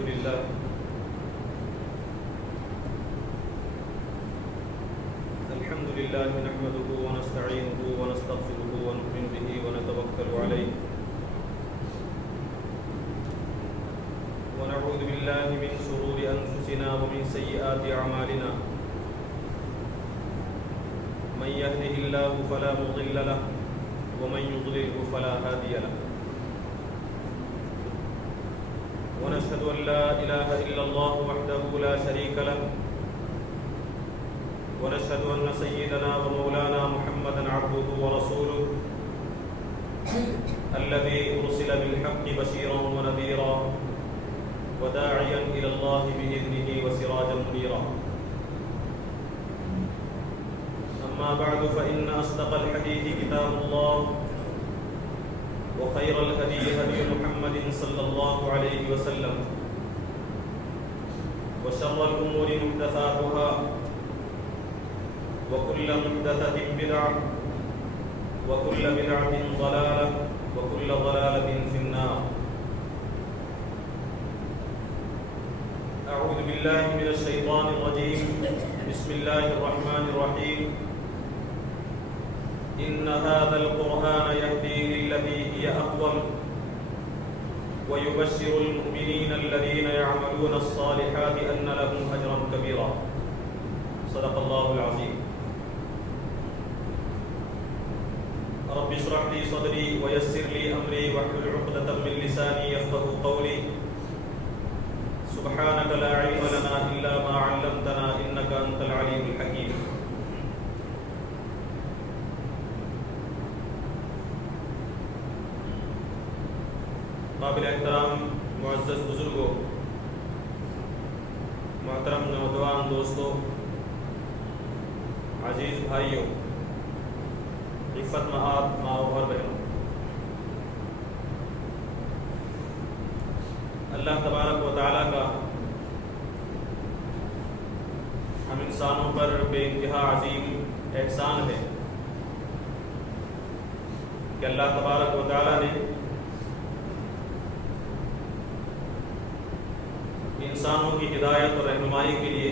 الحمد لله نحمده ونستعينه ونستغفره ونؤمن به ونتوكل عليه ونعوذ بالله من شرور أنفسنا ومن سيئات أعمالنا من يهده الله فلا مضل له ومن يضلله فلا هادي له ونشهد أن لا إله إلا الله وحده لا شريك له ونشهد أن سيدنا ومولانا محمدا عبده ورسوله الذي أرسل بالحق بشيرا ونذيرا وداعيا إلى الله بإذنه وسراجا منيرا أما بعد فإن أصدق الحديث كتاب الله وخير الهدي هدي محمد صلى الله عليه وسلم وشر الأمور محدثاتها وكل محدثة بدعة وكل بدعة ضلالة وكل ضلالة في النار. أعوذ بالله من الشيطان الرجيم. بسم الله الرحمن الرحيم. إن هذا القرآن يهدي للتي هي أقوم ويبشر المؤمنين الذين يعملون الصالحات أن لهم أجرا كبيرا. صدق الله العظيم. رب اشرح لي صدري ويسر لي أمري واحلل عقدة من لساني يفقهوا قولي. سبحانك لا علم لنا إلا ما علمتنا إنك أنت العليم الحكيم. قابل احترام معزز بزرگوں، محترم نوجوان دوستوں، عزیز بھائیوں، عفت مآب ماؤں اور بہنوں، اللہ تبارک و تعالیٰ کا ہم انسانوں پر بے انتہا عظیم احسان ہے کہ اللہ تبارک و تعالیٰ نے انسانوں کی ہدایت اور رہنمائی کے لیے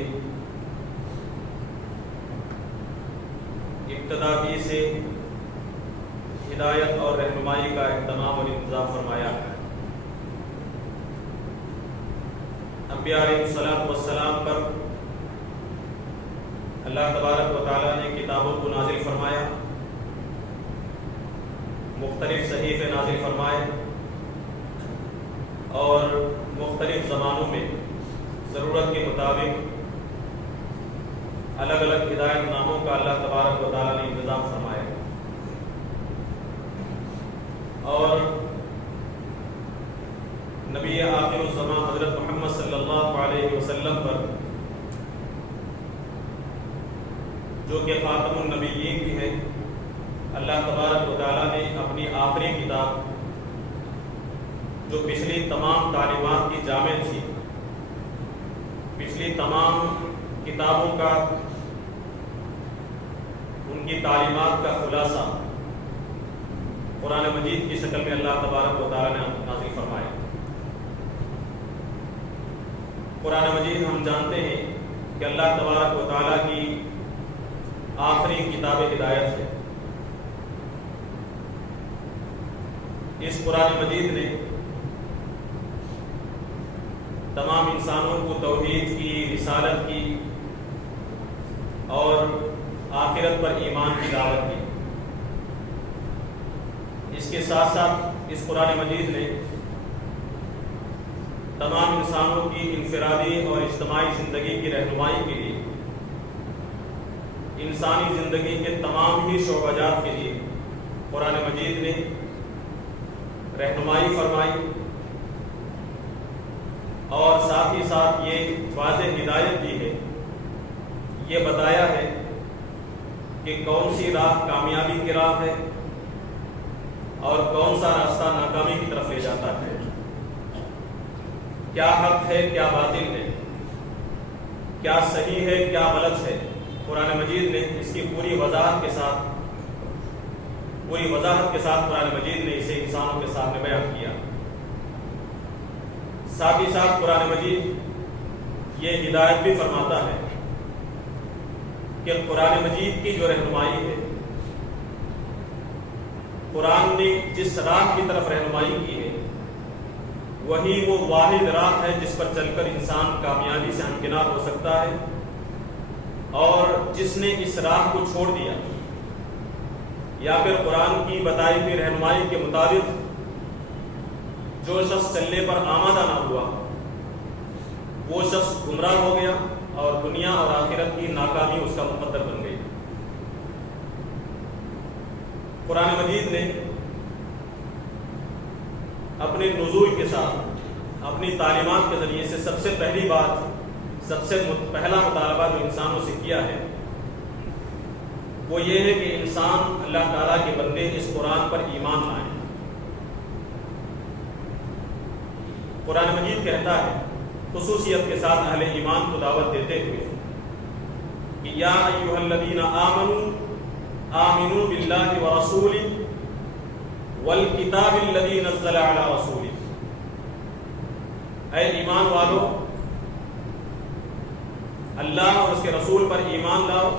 ابتدا ہی سے ہدایت اور رہنمائی کا اہتمام اور انتظام فرمایا ہے. انبیاء علیہ الصلوۃ والسلام پر اللہ تبارک و تعالیٰ نے کتابوں کو نازل فرمایا، مختلف صحیفے نازل فرمائے اور مختلف زمانوں میں ضرورت کے مطابق الگ الگ ہدایت ناموں کا اللہ تبارک و تعالیٰ نے انتظام فرمایا اور نبی آخر الزمان حضرت محمد صلی اللہ علیہ وسلم پر جو کہ خاتم النبیین بھی ہیں، اللہ تبارک و تعالیٰ نے اپنی آخری کتاب جو پچھلی تمام تعلیمات کی جامع تھی، پچھلی تمام کتابوں کا ان کی تعلیمات کا خلاصہ قرآن مجید کی شکل میں اللہ تبارک و تعالیٰ نے نازل فرمایا. قرآن مجید ہم جانتے ہیں کہ اللہ تبارک و تعالیٰ کی آخری کتاب ہدایت ہے. اس قرآن مجید نے تمام انسانوں کو توحید کی، رسالت کی اور آخرت پر ایمان کی دعوت دی. اس کے ساتھ ساتھ اس قرآن مجید نے تمام انسانوں کی انفرادی اور اجتماعی زندگی کی رہنمائی کے لیے، انسانی زندگی کے تمام ہی شعبہ جات کے لیے قرآن مجید نے رہنمائی فرمائی اور ساتھ ہی ساتھ یہ واضح ہدایت دی ہے، یہ بتایا ہے کہ کون سی راہ کامیابی کی راہ ہے اور کون سا راستہ ناکامی کی طرف لے جاتا ہے، کیا حق ہے کیا باطل ہے، کیا صحیح ہے کیا غلط ہے. قرآن مجید نے اس کی پوری وضاحت کے ساتھ قرآن مجید نے اسے انسانوں کے سامنے بیان کیا. ساتھ ہی ساتھ قرآن مجید یہ ہدایت بھی فرماتا ہے کہ قرآن مجید کی جو رہنمائی ہے، قرآن نے جس راہ کی طرف رہنمائی کی ہے وہی وہ واحد راہ ہے جس پر چل کر انسان کامیابی سے ہمکنار ہو سکتا ہے، اور جس نے اس راہ کو چھوڑ دیا یا پھر قرآن کی بتائی ہوئی رہنمائی کے مطابق جو شخص چلنے پر آمادہ نہ ہوا وہ شخص گمراہ ہو گیا اور دنیا اور آخرت کی ناکامی اس کا مقدر بن گئی۔ قرآن مجید نے اپنے نزول کے ساتھ اپنی تعلیمات کے ذریعے سے سب سے پہلی بات، سب سے پہلا مطالبہ جو انسانوں سے کیا ہے وہ یہ ہے کہ انسان اللہ تعالیٰ کے بندے اس قرآن پر ایمان لائیں۔ قرآن مجید کہتا ہے خصوصیت کے ساتھ اہل ایمان کو دعوت دیتے ہوئے کہ یا ایھا الذین آمنوا آمنوا باللہ ورسولہ والکتاب الذی نزل علی رسولہ، اے ایمان والو اللہ اور اس کے رسول پر ایمان لاؤ،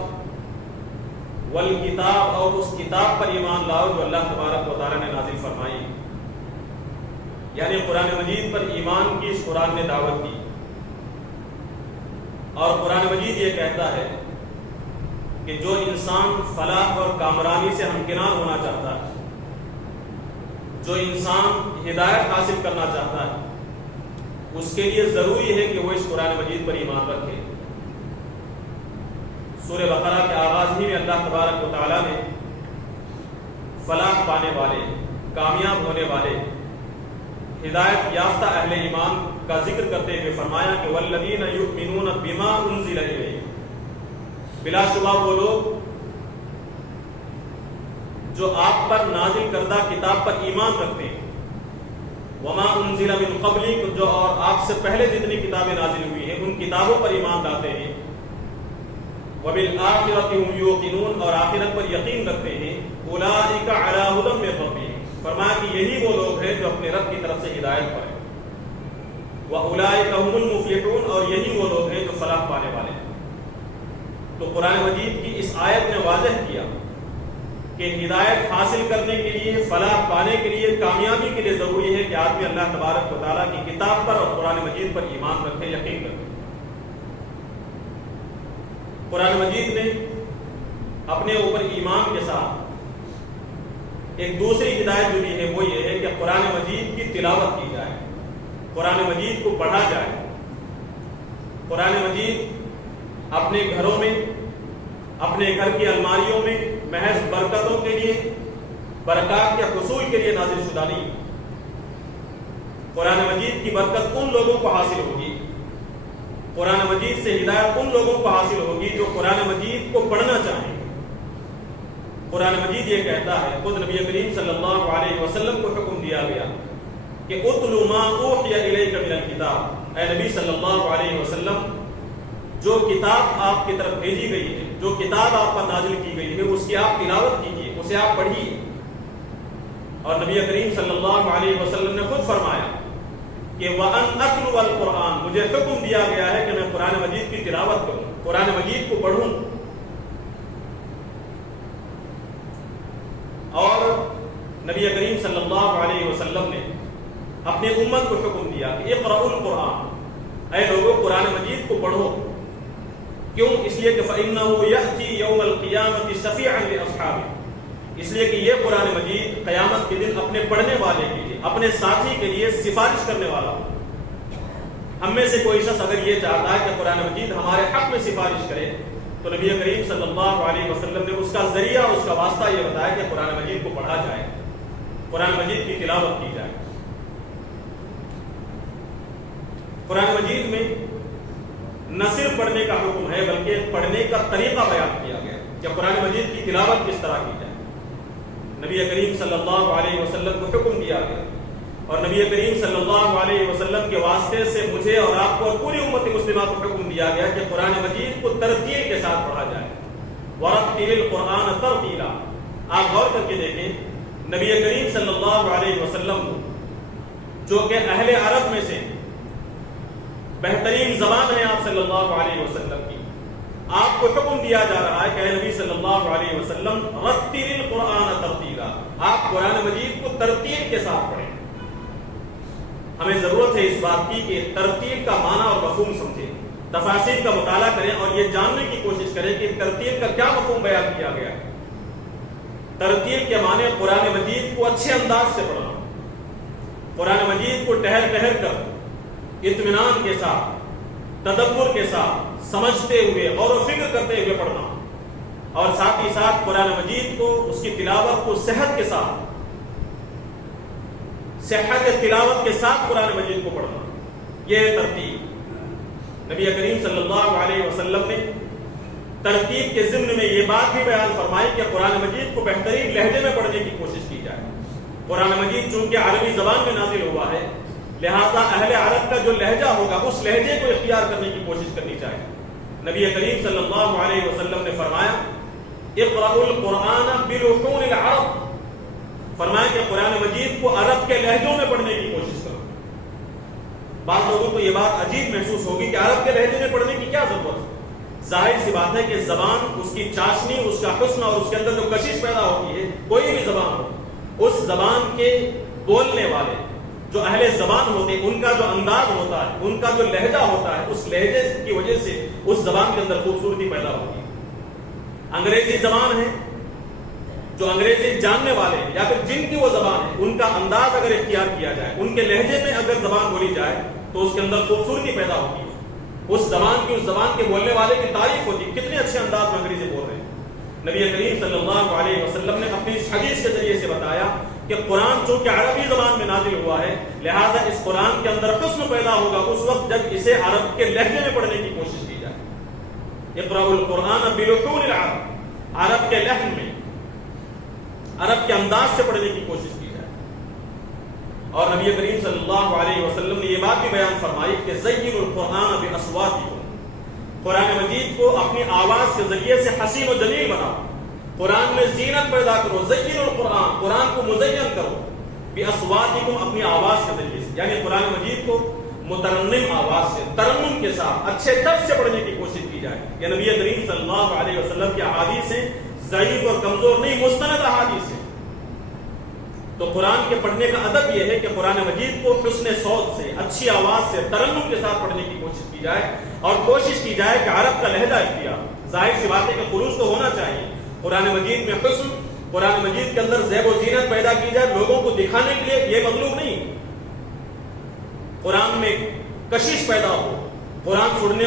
والکتاب اور اس کتاب پر ایمان لاؤ جو اللہ تبارک و تعالیٰ نے نازل فرمائی، یعنی قرآن مجید پر ایمان کی اس قرآن نے دعوت دی۔ اور قرآن مجید یہ کہتا ہے کہ جو انسان فلاح اور کامرانی سے ہمکنار ہونا چاہتا ہے، جو انسان ہدایت حاصل کرنا چاہتا ہے، اس کے لیے ضروری ہے کہ وہ اس قرآن مجید پر ایمان رکھے۔ سورہ بقرہ کے آغاز ہی میں اللہ تبارک و تعالیٰ نے فلاح پانے والے، کامیاب ہونے والے، ہدایت یافتہ اہل ایمان کا ذکر کرتے ہوئے فرمایا کہ والذین یؤمنون بما انزل الیک، بلا شبہ وہ لوگ جو آپ پر نازل کردہ کتاب پر ایمان رکھتے ہیں، وما انزل من قبلک، جو اور آپ سے پہلے جتنی کتابیں نازل ہوئی ہیں ان کتابوں پر ایمان لاتے ہیں، وبالآخرۃ هم یوقنون، اور آخرت پر یقین رکھتے ہیں، اولئک علی ھدی من ربہم، فرمایا کہ یہی وہ لوگ ہیں جو اپنے رب کی طرف سے ہدایت پر ہیں، واولئک هم المفلحون، اور یہی وہ لوگ ہیں جو فلاح پانے والے ہیں۔ تو قرآن مجید کی اس آیت نے واضح کیا کہ ہدایت حاصل کرنے کے لیے، فلاح پانے کے لیے، کامیابی کے لیے ضروری ہے کہ آدمی اللہ تبارک و تعالیٰ کی کتاب پر اور قرآن مجید پر ایمان رکھے، یقین رکھے۔ قرآن مجید نے اپنے اوپر ایمان کے ساتھ ایک دوسری ہدایت جو دی ہے وہ یہ ہے کہ قرآن مجید کی تلاوت کی جائے، قرآن مجید کو پڑھا جائے۔ قرآن مجید اپنے گھروں میں، اپنے گھر کی الماریوں میں محض برکتوں کے لیے، برکات کے حصول کے لیے نازل شدہ نہیں۔ قرآن مجید کی برکت ان لوگوں کو حاصل ہوگی، قرآن مجید سے ہدایت ان لوگوں کو حاصل ہوگی جو قرآن مجید کو پڑھنا چاہیں۔ قرآن مجید یہ کہتا ہے، خود نبی کریم صلی اللہ علیہ وسلم کو حکم دیا گیا کہ اتل ما اوحی الیک من الکتاب، اے نبی صلی اللہ علیہ وسلم جو کتاب آپ کی طرف بھیجی گئی ہے، جو کتاب آپ پر نازل کی گئی ہے، اس کی آپ تلاوت کیجیے، اسے آپ پڑھیے۔ اور نبی کریم صلی اللہ علیہ وسلم نے خود فرمایا کہ وَأَنْ أَتْلُوَ الْقُرْآنَ، مجھے حکم دیا گیا ہے کہ میں قرآن مجید کی تلاوت کروں، قرآن مجید کو پڑھوں۔ اور نبی کریم صلی اللہ علیہ وسلم نے اپنی امت کو حکم دیا کہ اقرأوا القرآن، اے لوگوں قرآن مجید کو پڑھو۔ کیوں؟ اس لیے کہ فَإِنَّهُ يَأْتِي يَوْمَ الْقِيَامَةِ شَفِيعًا لِأَصْحَابِهِ، اس لیے کہ یہ قرآن مجید قیامت کے دن اپنے پڑھنے والے کے لیے، اپنے ساتھی کے لیے سفارش کرنے والا ہو۔ ہم میں سے کوئی شخص اگر یہ چاہتا ہے کہ قرآن مجید ہمارے حق میں سفارش کرے تو نبی کریم صلی اللہ علیہ وسلم نے اس کا ذریعہ، اس کا واسطہ یہ بتایا کہ قرآن مجید کو پڑھا جائے، قرآن مجید کی تلاوت کی جائے۔ قرآن مجید میں نہ صرف پڑھنے کا حکم ہے بلکہ پڑھنے کا طریقہ بیان کیا گیا کہ قرآن مجید کی تلاوت کس طرح کی جائے۔ نبی کریم صلی اللہ علیہ وسلم کو حکم دیا گیا، اور نبی کریم صلی اللہ علیہ وسلم کے واسطے سے مجھے اور آپ کو اور پوری امت مسلمہ کو حکم دیا گیا کہ قرآن مجید کو ترتیل کے ساتھ پڑھا جائے۔ وَرَتِّلِ الْقُرْآنَ تَرْتِیلًا، آپ غور کر کے دیکھیں نبی کریم صلی اللہ علیہ وسلم جو کہ اہل عرب میں سے صلی اللہ علیہ وسلم کی، آپ کو حکم دیا جا رہا ہے کہ اے نبی صلی اللہ علیہ وسلم رتل القرآن ترتیلا، آپ قرآن مجید کو ترتیل کے ساتھ پڑھیں۔ ہمیں ضرورت ہے اس بات کی کہ ترتیل کا معنی اور مفہوم سمجھیں، تفاسیر کا مطالعہ کریں اور یہ جاننے کی کوشش کریں کہ ترتیل کا کیا مفہوم بیان کیا گیا ہے۔ ترتیل کے معنی قرآن مجید کو اچھے انداز سے پڑھنا، قرآن مجید کو ٹہر ٹہر کر اطمینان کے ساتھ، تدبر کے ساتھ، سمجھتے ہوئے غور و فکر کرتے ہوئے پڑھنا، اور ساتھ ہی ساتھ قرآن مجید کو، اس کی تلاوت کو صحت کے ساتھ، صحت تلاوت کے ساتھ قرآن مجید کو پڑھنا، یہ ہے ترتیب۔ نبی کریم صلی اللہ علیہ وسلم نے ترتیب کے ضمن میں یہ بات بھی بیان فرمائی کہ قرآن مجید کو بہترین لہجے میں پڑھنے کی کوشش کی جائے۔ قرآن مجید چونکہ عربی زبان میں نازل ہوا ہے، لہذا اہل عرب کا جو لہجہ ہوگا اس لہجے کو اختیار کرنے کی کوشش کرنی چاہیے۔ نبی کریم صلی اللہ علیہ وسلم نے فرمایا اقرأوا القرآن بلحون العرب، فرمایا کہ قرآن مجید کو عرب کے لہجوں میں پڑھنے کی کوشش کرو۔ بعض لوگوں کو یہ بات عجیب محسوس ہوگی کہ عرب کے لہجے میں پڑھنے کی کیا ضرورت ہے؟ ظاہر سی بات ہے کہ زبان، اس کی چاشنی، اس کا حسن اور اس کے اندر جو کشش پیدا ہوتی ہے، کوئی بھی زبان ہو، اس زبان کے بولنے والے جو اہل زبان ہوتے ہیں ان کا جو انداز ہوتا ہے، ان کا جو لہجہ ہوتا ہے، اس لہجے کی وجہ سے اس زبان کے اندر خوبصورتی پیدا ہوتی ہے۔ انگریزی زبان ہے، جو انگریزی جاننے والے یا پھر جن کی وہ زبان ہے، ان کا انداز اگر اختیار کیا جائے، ان کے لہجے میں اگر زبان بولی جائے تو اس کے اندر خوبصورتی پیدا ہوتی ہے، اس زبان کے بولنے والے کی تعریف ہوتی ہے، کتنے اچھے انداز میں انگریزی بول رہے ہیں۔ نبی کریم صلی اللہ علیہ وسلم نے اپنی اس حدیث کے ذریعے سے بتایا کہ قرآن چونکہ عربی زبان میں نازل ہوا ہے، لہذا اس قرآن کے اندر حسن پیدا ہوگا اس وقت جب اسے عرب کے لہجے میں پڑھنے کی کوشش کی جائے۔ اقرأوا القرآن بلحون العرب، عرب کے لہن میں، عرب کے انداز سے پڑھنے کی کوشش کی جائے۔ اور نبی کریم صلی اللہ علیہ وسلم نے یہ بات بھی بیان فرمائی کہ زینوا القرآن باصواتکم، قرآن مجید کو اپنی آواز کے ذریعے سے حسین و جمیل بناؤ، قرآن میں زینت پیدا کرو، زینوا القرآن، قرآن کو مزین کرو، باصواتکم، اپنی آواز کے ذریعے سے، یعنی قرآن مجید کو مترنم آواز سے، ترنم کے ساتھ، اچھے طرز سے پڑھنے کی کوشش کی جائے۔ یہ نبی کریم صلی اللہ علیہ وسلم کی احادیث ہیں، ضعیف اور کمزور نہیں، مستند احادیث ہیں۔ تو قرآن کے پڑھنے کا ادب یہ ہے کہ قرآن مجید کو حسن صوت سے، اچھی آواز سے، ترنم کے ساتھ پڑھنے کی کوشش کی جائے، اور کوشش کی جائے کہ عرب کا لہجہ اختیار، ظاہر سی بات ہے کہ خلوص تو ہونا چاہیے، قرآن مجید میں حسن، قرآن مجید کے اندر زیب و زینت پیدا کی جائے لوگوں کو دکھانے کے لیے، یہ مطلوب نہیں۔ قرآن میں کشش پیدا ہو، قرآن سننے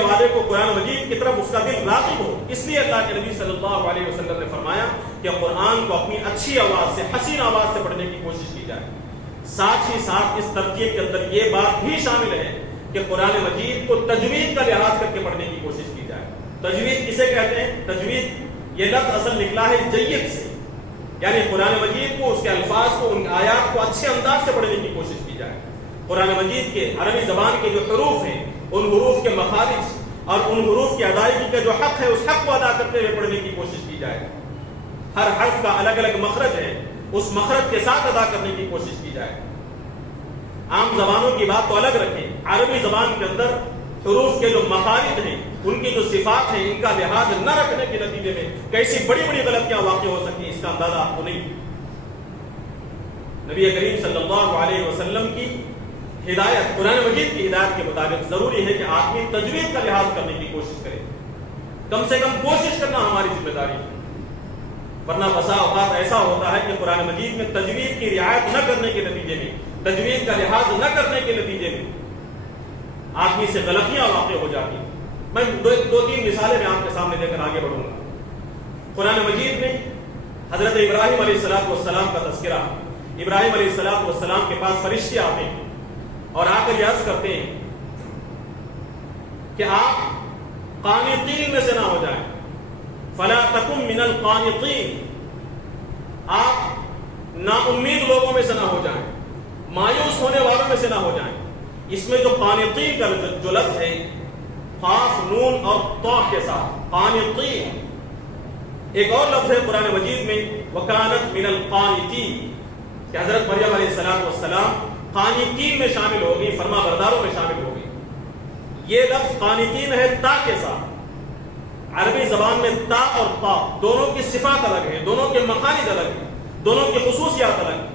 والے کو قرآن مجید کی طرف اس کا دل راغب ہو، اس لیے اللہ کے نبی صلی اللہ علیہ وسلم نے فرمایا کہ قرآن کو اپنی اچھی آواز سے، حسین آواز سے پڑھنے کی کوشش کی جائے۔ ساتھ ہی ساتھ اس ترتیب کے اندر یہ بات بھی شامل ہے کہ قرآن مجید کو تجوید کا لحاظ کر کے پڑھنے کی کوشش کی جائے۔ تجوید کسے کہتے ہیں؟ تجوید یہ لفظ اصل نکلا ہے جید سے، یعنی قرآن مجید کو، اس کے الفاظ کو، ان آیات کو اچھے انداز سے پڑھنے کی کوشش کی جائے۔ قرآن مجید کے عربی زبان کے جو حروف ہیں، ان حروف کے مخارج اور ان حروف کی ادائیگی کا جو حق ہے، اس حق کو ادا کرتے ہوئے پڑھنے کی کوشش کی جائے۔ ہر حرف کا الگ الگ مخرج ہے، اس مخرج کے ساتھ ادا کرنے کی کوشش کی جائے۔ عام زبانوں کی بات تو الگ رکھیں، عربی زبان کے اندر حروف کے جو مخارج ہیں، ان کی جو صفات ہیں، ان کا لحاظ نہ رکھنے کے نتیجے میں کیسی بڑی بڑی غلطیاں واقع ہو سکتی ہیں، اس کا اندازہ آپ کو نہیں۔ نبی کریم صلی اللہ علیہ وسلم کی ہدایت، قرآن مجید کی ہدایت کے مطابق ضروری ہے کہ آدمی تجوید کا لحاظ کرنے کی کوشش کرے، کم سے کم کوشش کرنا ہماری ذمہ داری ہے۔ ورنہ بسا اوقات ایسا ہوتا ہے کہ قرآن مجید میں تجوید کی رعایت نہ کرنے کے نتیجے میں، تجوید کا لحاظ نہ کرنے کے نتیجے میں آدمی سے غلطیاں واقع ہو جاتی ہیں۔ میں دو تین مثالیں میں آپ کے سامنے دے کر آگے بڑھوں گا۔ قرآن مجید میں حضرت ابراہیم علیہ السلام کا تذکرہ، ابراہیم علیہ السلام کے پاس فرشتے آتے ہیں اور آ کر یہ عرض کرتے ہیں کہ آپ قانتین میں سے نہ ہو جائیں، فلا تکن من القانتین، آپ نا امید لوگوں میں سے نہ ہو جائیں، مایوس ہونے والوں میں سے نہ ہو جائیں۔ اس میں جو قانتین کا جو لفظ ہے، قاف، نون اور طا کے ساتھ، قانتین۔ ایک اور لفظ ہے قرآن مجید میں، وکانت من القانتین، کہ حضرت مریم علیہ السلام قانتین میں شامل ہو گئی، فرما برداروں میں شامل ہو گئی۔ یہ لفظ قانتین ہے تا کے ساتھ. عربی زبان میں تا اور تا دونوں کی صفات الگ ہیں، دونوں کے مخارج الگ ہیں، دونوں کی خصوصیات الگ ہیں.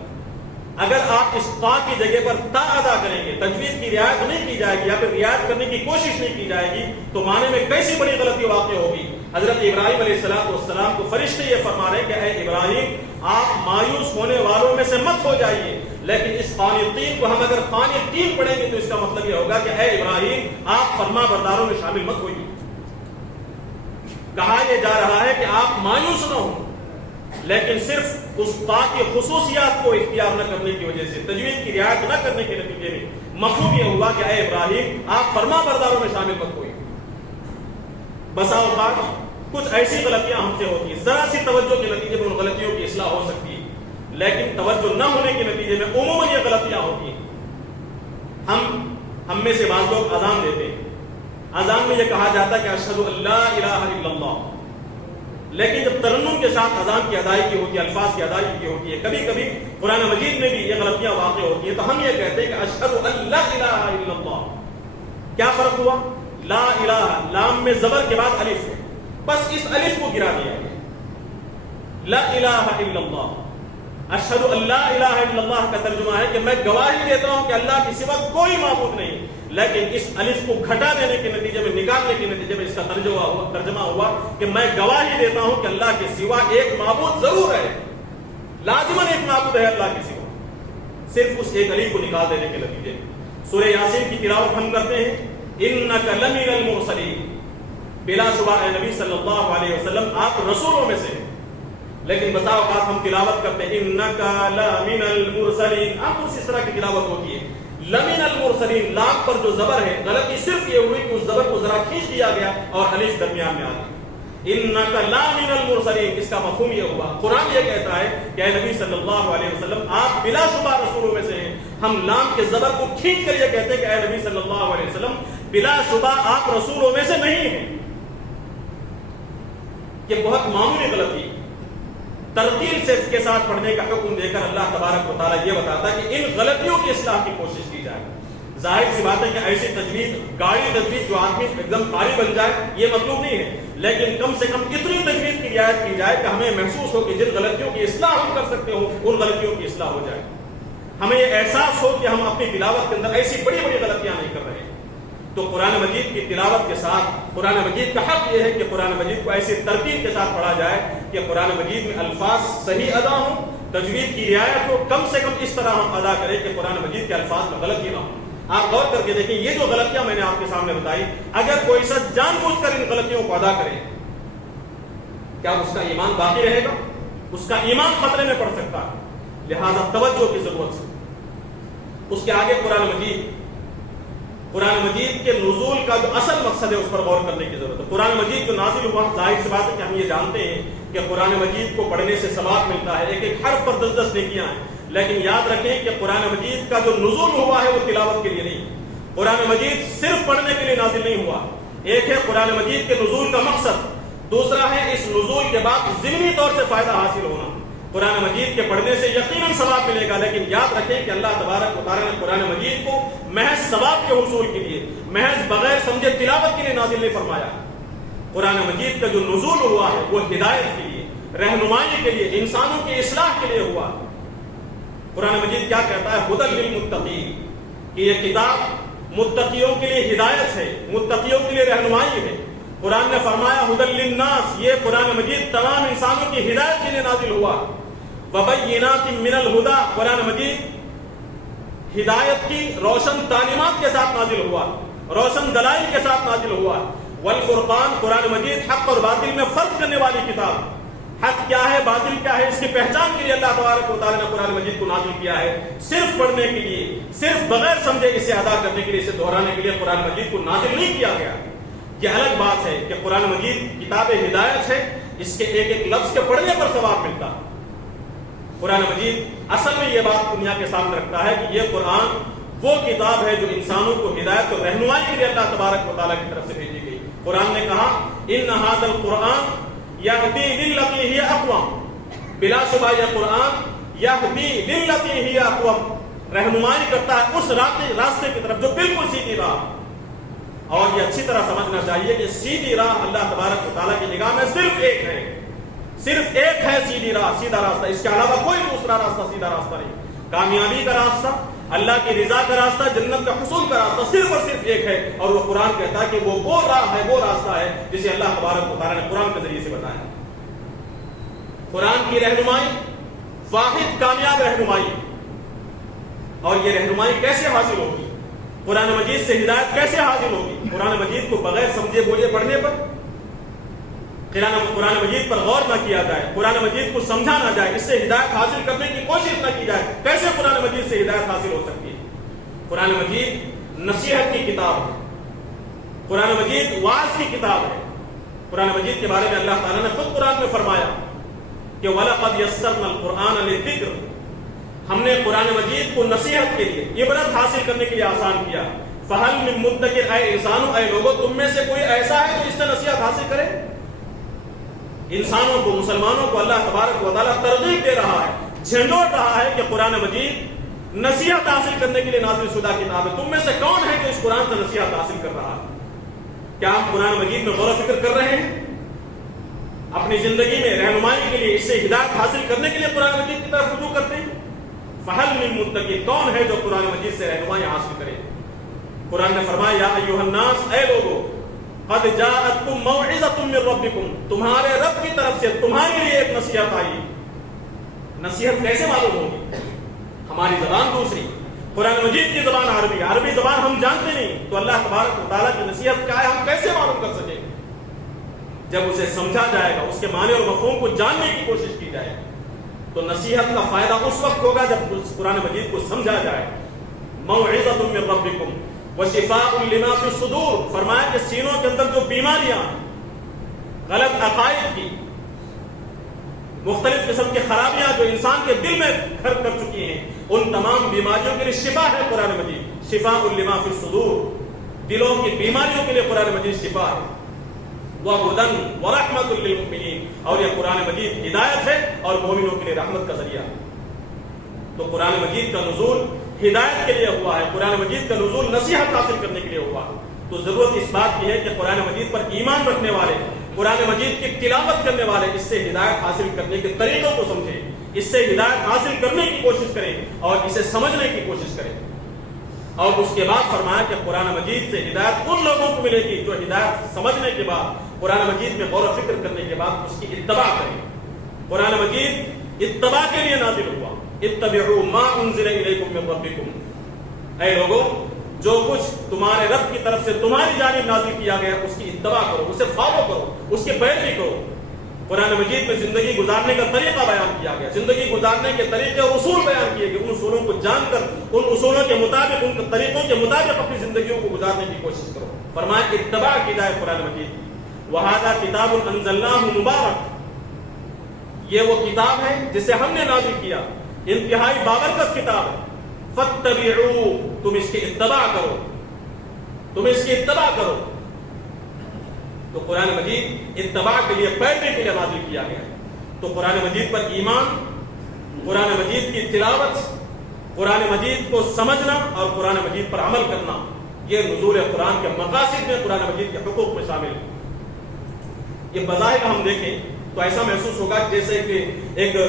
اگر آپ اس تا کی جگہ پر تا ادا کریں گے، تجوید کی رعایت نہیں کی جائے گی یا پھر رعایت کرنے کی کوشش نہیں کی جائے گی، تو معنی میں کیسی بڑی غلطی واقع ہوگی. حضرت ابراہیم علیہ السلام کو فرشتے یہ فرما رہے ہیں کہ اے ابراہیم آپ مایوس ہونے والوں میں سے مت ہو جائیے، لیکن اس قانتین کو ہم اگر قانتین پڑھیں گے تو اس کا مطلب یہ ہوگا کہ اے ابراہیم آپ فرما برداروں میں شامل مت ہوئیے. کہا یہ جا رہا ہے کہ آپ مایوس نہ ہوں، لیکن صرف اس تا کی خصوصیات کو اختیار نہ کرنے کی وجہ سے، تجوید کی رعایت نہ کرنے کے نتیجے میں مفہوم یہ ہوا کہ اے ابراہیم آپ فرما برداروں میں شامل مت ہوئیے. بسا اوقات کچھ ایسی غلطیاں ہم سے ہوتی ہیں، ذرا سی توجہ کے نتیجے میں ان غلطیوں کی اصلاح ہو سکتی ہے، لیکن توجہ نہ ہونے کے نتیجے میں عموماً یہ غلطیاں ہوتی ہیں. ہم میں سے بعض لوگ اذان دیتے ہیں، اذان میں یہ کہا جاتا ہے کہ اشہد ان لا الہ الا اللہ، لیکن جب ترنم کے ساتھ اذان کی ادائیگی ہوتی ہے، الفاظ کی ادائیگی ہوتی ہے، کبھی کبھی قرآن مجید میں بھی یہ غلطیاں واقع ہوتی ہیں، تو ہم یہ کہتے ہیں کہ اشہد ان لا الہ الا اللہ. کیا فرق ہوا؟ لا الہ لام میں زبر کے بعد الف ہے، بس اس الف کو گرا دیا گیا. لا الہ الا اللہ، اشہد ان لا الہ الا اللہ کا ترجمہ ہے کہ میں گواہی دیتا ہوں کہ اللہ کے سوا کوئی معبود نہیں، لیکن اس الف کو گھٹا دینے کے نتیجے میں، نکالنے کے نتیجے میں اس کا ترجمہ ہوا کہ میں گواہی دیتا ہوں کہ اللہ کے سوا ایک معبود ضرور ہے، لازماً ایک معبود ہے اللہ کے سوا. صرف اس ایک الف کو نکال دینے کے نتیجے میں سورہ یاسین کی تلاوت ہم کرتے ہیں، انک لمن المرسلین، بلا شبہ اے نبی صلی اللہ علیہ وسلم آپ رسولوں میں سے ہیں، لیکن بسا اوقات ہم تلاوت کرتے ہیں انک لمن المرسلین، آپ اس طرح کی تلاوت ہوتی ہے. لمن المرسلین لام پر جو زبر ہے، غلطی صرف یہ ہوئی کہ اس زبر کو ذرا کھینچ دیا گیا اور الف درمیان میں آ گئی. انک لمن المرسلین، اس کا مفہوم یہ ہوا، قرآن یہ کہتا ہے کہ اے نبی صلی اللہ علیہ وسلم آپ بلا شبہ رسولوں میں سے ہیں. ہم لام کے زبر کو کھینچ کر یہ کہتے ہیں کہ اے نبی صلی اللہ علیہ وسلم بلا شبہ آپ رسولوں میں سے نہیں ہیں. یہ بہت معمولی غلطی. ترتیل سے کے ساتھ پڑھنے کا حکم دے کر اللہ تبارک و تعالیٰ یہ بتاتا ہے کہ ان غلطیوں کی اصلاح کی کوشش کی جائے. ظاہر سی بات ہے کہ ایسی تجوید، گاڑی تجوید جو آدمی ایک دم قاری بن جائے، یہ مطلوب نہیں ہے، لیکن کم سے کم اتنی تجوید کی رعایت کی جائے کہ ہمیں محسوس ہو کہ جن غلطیوں کی اصلاح ہم کر سکتے ہو ان غلطیوں کی اصلاح ہو جائے. ہمیں یہ احساس ہو کہ ہم اپنی تلاوت کے اندر ایسی بڑی بڑی غلطیاں نہیں کر رہے. تو قرآن مجید کی تلاوت کے ساتھ قرآن مجید کا حق یہ ہے کہ قرآن مجید کو ایسی ترتیب کے ساتھ پڑھا جائے کہ قرآن مجید میں الفاظ صحیح ادا ہوں، تجوید کی رعایت ہو، کم سے کم اس طرح ہم ادا کریں کہ قرآن مجید کے الفاظ میں غلطی نہ ہو. آپ غور کر کے دیکھیں، یہ جو غلطیاں میں نے آپ کے سامنے بتائی، اگر کوئی شخص جان بوجھ کر ان غلطیوں کو ادا کرے، کیا اس کا ایمان باقی رہے گا؟ اس کا ایمان خطرے میں پڑ سکتا ہے. لہذا توجہ کی ضرورت ہے. اس کے آگے قرآن مجید کے نزول کا جو اصل مقصد ہے اس پر غور کرنے کی ضرورت ہے. قرآن مجید جو نازل ہوا، ظاہر سی بات ہے کہ ہم یہ جانتے ہیں کہ قرآن مجید کو پڑھنے سے ثواب ملتا ہے، ایک ایک حرف پر 10 نیکیاں ہیں، لیکن یاد رکھیں کہ قرآن مجید کا جو نزول ہوا ہے وہ تلاوت کے لیے نہیں. قرآن مجید صرف پڑھنے کے لیے نازل نہیں ہوا. ایک ہے قرآن مجید کے نزول کا مقصد، دوسرا ہے اس نزول کے بعد ذہنی طور سے فائدہ حاصل ہونا. قرآن مجید کے پڑھنے سے یقیناً ثواب ملے گا، لیکن یاد رکھیں کہ اللہ تبارک و تعالیٰ نے قرآن مجید کو محض ثواب کے حصول کے لیے، محض بغیر سمجھے تلاوت کے لیے نازل نہیں فرمایا. قرآن مجید کا جو نزول ہوا ہے وہ ہدایت کے لیے، رہنمائی کے لیے، انسانوں کی اصلاح کے لیے ہوا. قرآن مجید کیا کہتا ہے؟ ھدی للمتقین، کہ یہ کتاب متقیوں کے لیے ہدایت ہے، متقیوں کے لیے رہنمائی ہے. قرآن نے فرمایا ھدی للناس، یہ قرآن مجید تمام انسانوں کی ہدایت کے لیے نازل ہوا. وبینات من الہدی، قرآن مجید ہدایت کی روشن تعلیمات کے ساتھ نازل ہوا، روشن دلائل کے ساتھ نازل ہوا. والفرقان، قرآن مجید حق اور باطل میں فرق کرنے والی کتاب. حق کیا ہے، باطل کیا ہے، اس کی پہچان کے لیے اللہ تبارک و تعالیٰ نے قرآن مجید کو نازل کیا ہے. صرف پڑھنے کے لیے، صرف بغیر سمجھے اسے ادا کرنے کے لیے، اسے دہرانے کے لیے قرآن مجید کو نازل نہیں کیا گیا. یہ الگ بات ہے کہ قرآن مجید کتاب ہدایت ہے، اس کے ایک ایک لفظ کے پڑھنے پر ثواب ملتا. قرآن مجید اصل میں یہ بات دنیا کے سامنے رکھتا ہے کہ یہ قرآن وہ کتاب ہے جو انسانوں کو ہدایت اور رہنمائی کے لیے اللہ تبارک و تعالیٰ کی طرف سے بھیجی گئی. قرآن نے کہا ان ھذا القرآن یہدی للتی ہی اقوم، بلا شبہ یہ قرآن یہدی للتی ہی اقوم، رہنمائی کرتا ہے اس راستے کی طرف جو بالکل سیدھی راہ. اور یہ اچھی طرح سمجھنا چاہیے کہ سیدھی راہ اللہ تبارک و تعالیٰ کی نگاہ میں صرف ایک ہے، صرف ایک ہے سیدھی راہ، سیدھا راستہ، اس کے علاوہ کوئی دوسرا راستہ سیدھا راستہ نہیں۔ کامیابی کا راستہ، اللہ کی رضا کا راستہ، جنت کا حصول کا راستہ صرف اور صرف ایک ہے، اور وہ قرآن کہتا ہے کہ وہ راہ ہے، وہ راستہ ہے جسے اللہ تبارک و تعالیٰ نے قرآن کے ذریعے سے بتایا۔ قرآن کی رہنمائی واحد کامیاب رہنمائی، اور یہ رہنمائی کیسے حاصل ہوگی؟ قرآن مجید سے ہدایت کیسے حاصل ہوگی؟ قرآن مجید کو بغیر سمجھے بوجھے پڑھنے پر، قرآن مجید پر غور نہ کیا جائے، قرآن مجید کو سمجھا نہ جائے، اس سے ہدایت حاصل کرنے کی کوشش نہ کی جائے، کیسے قرآن مجید سے ہدایت حاصل ہو سکتی ہے؟ قرآن مجید نصیحت کی کتاب ہے، قرآن مجید واعظ کی کتاب ہے۔ قرآن مجید کے بارے میں اللہ تعالیٰ نے خود قرآن میں فرمایا کہ وَلَقَدْ يَسَّرْنَا الْقُرْآنَ لِلذِّكْرِ، ہم نے قرآن مجید کو نصیحت کے لیے، عبرت حاصل کرنے کے لیے آسان کیا۔ فَهَلْ مِن مُدَّكِرٍ، اے انسانوں، اے لوگوں، تم میں سے کوئی ایسا ہے جو اس سے نصیحت حاصل کرے؟ انسانوں کو، مسلمانوں کو اللہ تبارک و تعالیٰ ترغیب دے رہا ہے، جھنجھوڑ رہا ہے کہ قرآن مجید نصیحت حاصل کرنے کے لیے نازل شدہ کتاب ہے۔ تم میں سے کون ہے جو اس قرآن سے نصیحت حاصل کر رہا ہے؟ کیا ہم قرآن مجید میں غور و فکر کر رہے ہیں؟ اپنی زندگی میں رہنمائی کے لیے، اس سے ہدایت حاصل کرنے کے لیے قرآن مجید کی طرف رجوع کرتے ہیں؟ فَهَلْ مِن مُدَّكِرٍ، کون ہے جو قرآن مجید سے رہنمائی حاصل کرے؟ قرآن نے فرمایا یا ایھا الناس، اے لوگو، قد جاءتکم موعظۃ من ربکم، تمہارے رب کی طرف سے تمہارے لیے ایک نصیحت آئی۔ نصیحت کیسے معلوم ہوگی؟ ہماری زبان دوسری، قرآن مجید کی زبان عربی، عربی زبان ہم جانتے نہیں، تو اللہ تبارک و تعالیٰ کی نصیحت کیا ہے ہم کیسے معلوم کر سکیں؟ جب اسے سمجھا جائے گا، اس کے معنی اور مفہوم کو جاننے کی کوشش کی جائے تو نصیحت کا فائدہ اس وقت ہوگا جب قرآن مجید کو سمجھا جائے۔ موعظۃ من ربکم وشفاء لما فی الصدور، فرمایا کہ سینوں کے اندر جو بیماریاں، غلط عقائد کی، مختلف قسم کی خرابیاں جو انسان کے دل میں گھر کر چکی ہیں، ان تمام بیماریوں کے لیے شفا ہے قرآن مجید۔ شفاء لما فی الصدور، دلوں کی بیماریوں کے لیے قرآن مجید شفا ہے۔ وَهُدًى وَرَحْمَةٌ لِّلْمُؤْمِنِينَ، اور یہ قرآن مجید ہدایت ہے اور مومنوں کے لیے رحمت کا ذریعہ۔ تو قرآن مجید کا نزول ہدایت کے لیے ہوا ہے، قرآن مجید کا نزول نصیحت حاصل کرنے کے لیے ہوا۔ تو ضرورت اس بات کی ہے کہ قرآن مجید پر ایمان رکھنے والے، قرآن مجید کی تلاوت کرنے والے اس سے ہدایت حاصل کرنے کے طریقوں کو سمجھیں، اس سے ہدایت حاصل کرنے کی کوشش کریں اور اسے سمجھنے کی کوشش کریں۔ اور اس کے بعد فرمایا کہ قرآن مجید سے ہدایت ان لوگوں کو ملے گی جو ہدایت سمجھنے کے بعد، قرآن مجید میں غور و فکر کرنے کے بعد اس کی اتباع کریں۔ قرآن مجید اتباع کے لیے نازل ہوا، اتبعوا ما انزل الیکم من ربکم، اے لوگوں جو کچھ تمہارے رب کی طرف سے تمہاری جانب نازل کیا گیا اس کی اتباع کرو، اسے فالو کرو، اس کی پیروی کرو۔ قرآن مجید میں زندگی گزارنے کا طریقہ بیان کیا گیا، زندگی گزارنے کے طریقے اور اصول بیان کیے گئے، ان اصولوں کو جان کر ان اصولوں کے مطابق، ان طریقوں کے مطابق اپنی زندگیوں کو گزارنے کی کوشش کرو۔ فرمایا کہ اتباع کی جائے قرآن مجید کی۔ وَهَذَا كِتَابٌ أَنزَلْنَاهُ مُبَارَكٌ، یہ وہ کتاب ہے جسے ہم نے نازل کیا، انتہائی بابرکت کتاب ہے۔ فَاتَّبِعُوا، تم اس کی اتباع کرو، تم اس کی اتباع کرو۔ تو قرآن مجید اتباع کے لیے، پیروی کے لیے نازل کیا گیا ہے۔ تو قرآن مجید پر ایمان، قرآن مجید کی تلاوت، قرآن مجید کو سمجھنا اور قرآن مجید پر عمل کرنا، یہ نزول قرآن کے مقاصد میں، قرآن مجید کے حقوق میں شامل ہے۔ یہ بظاہر ہم دیکھیں تو ایسا محسوس ہوگا جیسے کہ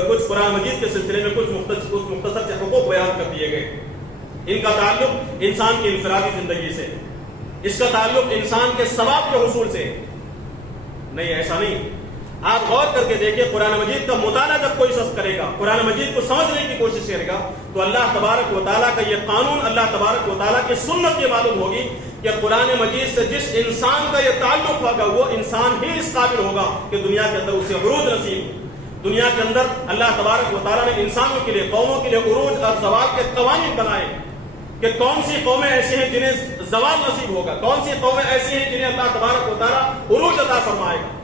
کچھ قرآن مجید کے سلسلے میں کچھ مختصر سے حقوق بیان کر دیے گئے، ان کا تعلق انسان کی انفرادی زندگی سے، اس کا تعلق انسان کے ثواب کے حصول سے۔ نہیں، ایسا نہیں۔ آپ غور کر کے دیکھیں، قرآن مجید کا مطالعہ جب کوئی شخص کرے گا، قرآن مجید کو سمجھنے کی کوشش کرے گا، تو اللہ تبارک و تعالیٰ کا یہ قانون، اللہ تبارک و تعالیٰ کی سنت یہ معلوم ہوگی کہ قرآن مجید سے جس انسان کا یہ تعلق ہوگا وہ انسان ہی اس قابل ہوگا کہ دنیا کے اندر اسے عروج نصیب ہو۔ دنیا کے اندر اللہ تبارک و تعالیٰ نے انسانوں کے لیے، قوموں کے لیے عروج اور زوال کے قوانین بنائے کہ کون سی قومیں ایسی ہیں جنہیں زوال نصیب ہوگا، کون سی قومیں ایسی ہیں جنہیں اللہ تبارک و تعالیٰ عروج عطا فرمائے گا،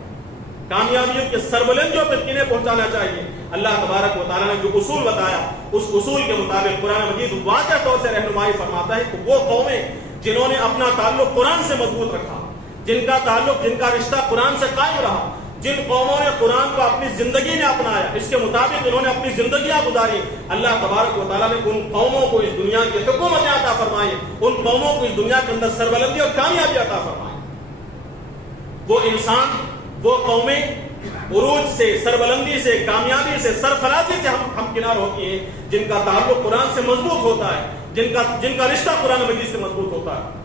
کامیابیوں کے سربلندیوں پر کنہیں پہنچانا چاہیے۔ اللہ تبارک و تعالیٰ نے جو اصول بتایا، اس اصول کے مطابق قرآن مجید واضح طور سے رہنمائی فرماتا ہے کہ وہ قومیں جنہوں نے اپنا تعلق قرآن سے مضبوط رکھا، جن کا تعلق، جن کا رشتہ قرآن سے قائم رہا، جن قوموں نے قرآن کو اپنی زندگی میں اپنایا، اس کے مطابق انہوں نے اپنی زندگیاں گزاری، اللہ تبارک و تعالیٰ نے ان قوموں کو اس دنیا کی حکومتیں عطا فرمائی، ان قوموں کو اس دنیا کے اندر سربلندی اور کامیابی عطا فرمائی۔ وہ انسان، وہ قومیں عروج سے، سربلندی سے، کامیابی سے، سرفرازی سے ہم کنار ہوتی ہیں جن کا تعلق قرآن سے مضبوط ہوتا ہے، جن کا رشتہ قرآن مجید سے مضبوط ہوتا ہے۔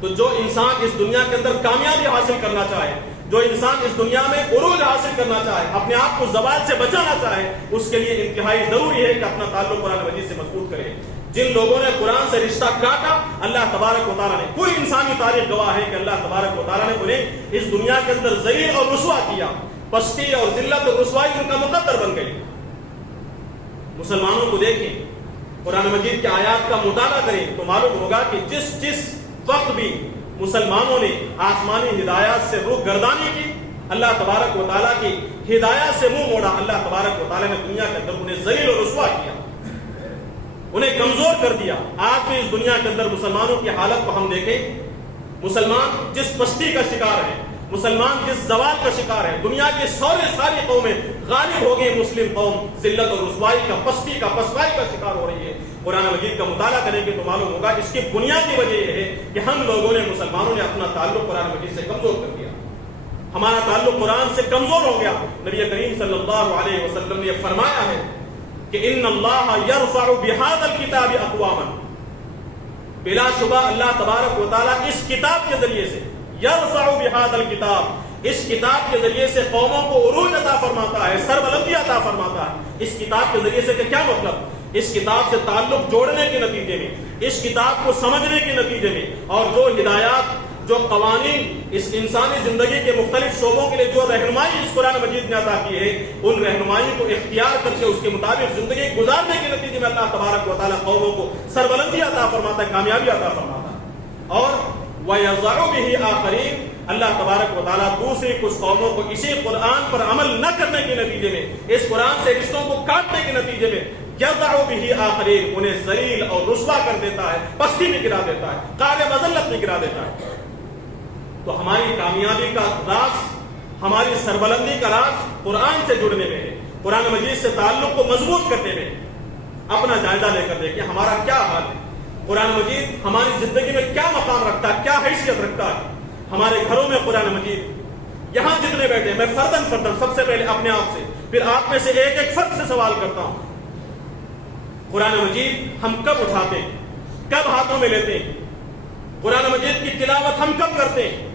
تو جو انسان اس دنیا کے اندر کامیابی حاصل کرنا چاہے، جو انسان اس دنیا میں عروج حاصل کرنا چاہے، اپنے آپ کو زوال سے بچانا چاہے، اس کے لیے انتہائی ضروری ہے کہ اپنا تعلق قرآن مجید سے مضبوط کرے۔ جن لوگوں نے قرآن سے رشتہ کاٹا، اللہ تبارک و تعالیٰ نے، کوئی انسانی تاریخ گواہ ہے کہ اللہ تبارک و تعالیٰ نے انہیں اس دنیا کے اندر ذلیل اور رسوا کیا، پستی اور ذلت اور رسوائی ان کا مقدر بن گئی۔ مسلمانوں کو دیکھیں، قرآن مجید کے آیات کا مطالعہ کریں تو معلوم ہوگا کہ جس وقت بھی مسلمانوں نے آسمانی ہدایات سے رخ گردانی کی، اللہ تبارک و تعالیٰ کی ہدایات سے منہ موڑا، اللہ تبارک و تعالیٰ نے دنیا کے اندر انہیں ذلیل اور رسوا کیا، انہیں کمزور کر دیا۔ آج بھی اس دنیا کے اندر مسلمانوں کی حالت کو ہم دیکھیں، مسلمان جس پستی کا شکار ہے، مسلمان جس زوال کا شکار ہے، دنیا کی ساری قومیں غالب ہو گئی، مسلم قوم ذلت اور رسوائی کا، پستی کا، پسوائی کا شکار ہو رہی ہے۔ قرآن مجید کا مطالعہ کریں گے تو معلوم ہوگا اس کی بنیادی وجہ یہ ہے کہ ہم لوگوں نے، مسلمانوں نے اپنا تعلق قرآن مجید سے کمزور کر دیا، ہمارا تعلق قرآن سے کمزور ہو گیا۔ نبی کریم صلی اللہ علیہ وسلم نے یہ فرمایا ہے کہ ان اللہ یرفع بہذا الکتاب اقواما، بلا شبہ اللہ تبارک و تعالیٰ اس کتاب کے ذریعے سے، یرفع بہذا الکتاب، اس کتاب کے ذریعے سے قوموں کو عروج عطا فرماتا ہے، سربلندی عطا فرماتا ہے۔ اس کتاب کے ذریعے سے کہ کیا مطلب؟ اس کتاب سے تعلق جوڑنے کے نتیجے میں، اس کتاب کو سمجھنے کے نتیجے میں، اور جو ہدایات، جو قوانین اس انسانی زندگی کے مختلف شعبوں کے لیے جو رہنمائی اس قرآن مجید نے عطا کی ہے، ان رہنمائی کو اختیار کر کے اس کے مطابق زندگی گزارنے کے نتیجے میں اللہ تبارک و تعالیٰ قوموں کو سربلندی عطا فرماتا ہے، کامیابی عطا فرماتا ہے۔ اور وَيَضَعُ بِهِ آخَرِينَ، اللہ تبارک و تعالیٰ دوسری کچھ قوموں کو اسی قرآن پر عمل نہ کرنے کے نتیجے میں، اس قرآن سے رشتوں کو کاٹنے کے نتیجے میں، یَضَعُ بِهِ آخَرِينَ، انہیں ذلیل اور رسوا کر دیتا ہے، پستی میں گرا دیتا ہے، قعر مذلت میں گرا دیتا ہے۔ تو ہماری کامیابی کا راز، ہماری سربلندی کا راز قرآن سے جڑنے میں ہے، قرآن مجید سے تعلق کو مضبوط کرنے میں۔ اپنا جائزہ لے کر دیکھیں ہمارا کیا حال ہے، قرآن مجید ہماری زندگی میں کیا مقام رکھتا ہے، کیا حیثیت رکھتا ہے۔ ہمارے گھروں میں قرآن مجید، یہاں جتنے بیٹھے، میں فردن سب سے پہلے اپنے آپ سے، پھر آپ میں سے ایک فرد سے سوال کرتا ہوں، قرآن مجید ہم کب اٹھاتے ہیں، کب ہاتھوں میں لیتے ہیں؟ قرآن مجید کی تلاوت ہم کب کرتے ہیں؟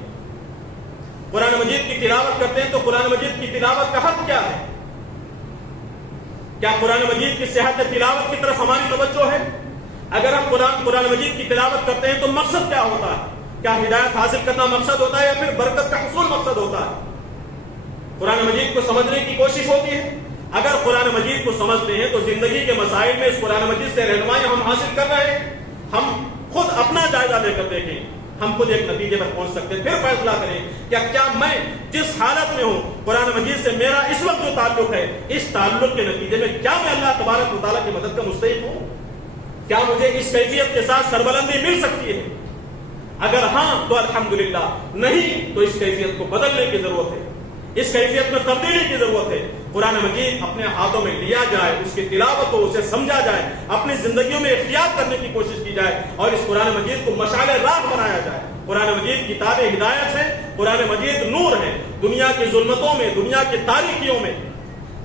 قرآن مجید کی تلاوت کرتے ہیں تو قرآن مجید کی تلاوت کا حق کیا ہے؟ کیا قرآن مجید کی صحت تلاوت کی طرف ہماری توجہ ہے؟ اگر ہم قرآن مجید کی تلاوت کرتے ہیں تو مقصد کیا ہوتا ہے؟ کیا ہدایت حاصل کرنا مقصد ہوتا ہے یا پھر برکت کا حصول مقصد ہوتا ہے؟ قرآن مجید کو سمجھنے کی کوشش ہوتی ہے۔ اگر قرآن مجید کو سمجھتے ہیں تو زندگی کے مسائل میں اس قرآن مجید سے رہنمائی ہم حاصل کر رہے ہیں۔ ہم خود اپنا جائزہ لے کر دیکھیں، ہم خود ایک نتیجے پر پہنچ سکتے ہیں، پھر فیصلہ کریں کیا میں جس حالت میں ہوں، قرآن مجید سے میرا اس وقت جو تعلق ہے، اس تعلق کے نتیجے میں کیا میں اللہ تبارک و تعالیٰ کی مدد کا مستحق ہوں؟ کیا مجھے اس کیفیت کے ساتھ سربلندی مل سکتی ہے؟ اگر ہاں تو الحمدللہ، نہیں تو اس کیفیت کو بدلنے کی ضرورت ہے، اس کیفیت میں تبدیلی کی ضرورت ہے۔ قرآن مجید اپنے ہاتھوں میں لیا جائے، اس کی تلاوت ہو، اسے سمجھا جائے، اپنی زندگیوں میں اختیار کرنے کی کوشش کی جائے، اور اس قرآن مجید کو مشعل راہ بنایا جائے۔ قرآن مجید کتاب ہدایت ہے، قرآن مجید نور ہے۔ دنیا کی ظلمتوں میں، دنیا کی تاریکیوں میں،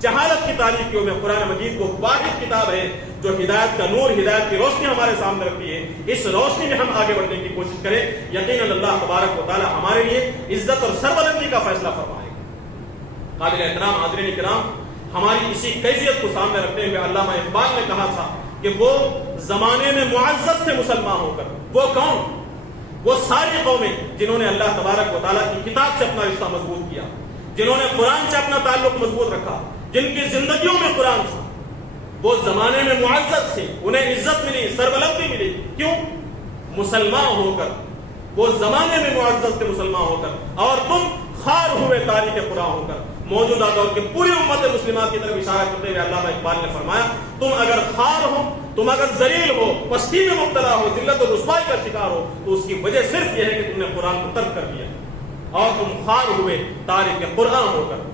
جہالت کی تاریکیوں میں قرآن مجید کو واحد کتاب ہے جو ہدایت کا نور، ہدایت کی روشنی ہمارے سامنے رکھتی ہے۔ اس روشنی میں ہم آگے بڑھنے کی کوشش کریں، یقیناً اللہ تبارک و تعالی ہمارے لیے عزت اور سربلندی کا فیصلہ فرمائے گا۔ قابل احترام حاضرین کرام، ہماری اسی کیفیت کو سامنے رکھتے ہوئے علامہ اقبال نے کہا تھا کہ وہ زمانے میں معزز تھے مسلمان ہو کر۔ وہ کون؟ وہ ساری قومیں جنہوں نے اللہ تبارک و تعالیٰ کی کتاب سے اپنا رشتہ مضبوط کیا، جنہوں نے قرآن سے اپنا تعلق مضبوط رکھا، جن کی زندگیوں میں قرآن تھا، وہ زمانے میں معزز تھے، انہیں عزت ملی، سربلندی ملی۔ کیوں؟ مسلمان ہو کر۔ وہ زمانے میں معزز تھے مسلمان ہو کر، اور تم خار ہوئے تاریخ قرآن ہو کر۔ موجودہ دور کی پوری امت مسلمہ کی طرف اشارہ کرتے ہوئے علامہ اقبال نے فرمایا، تم اگر خار ہو، تم اگر ذلیل ہو، پستی میں مبتلا ہو، ذلت و رسوائی کا شکار ہو، تو اس کی وجہ صرف یہ ہے کہ تم نے قرآن کو ترک کر دیا، اور تم خار ہوئے تاریخ قرآن ہو کر۔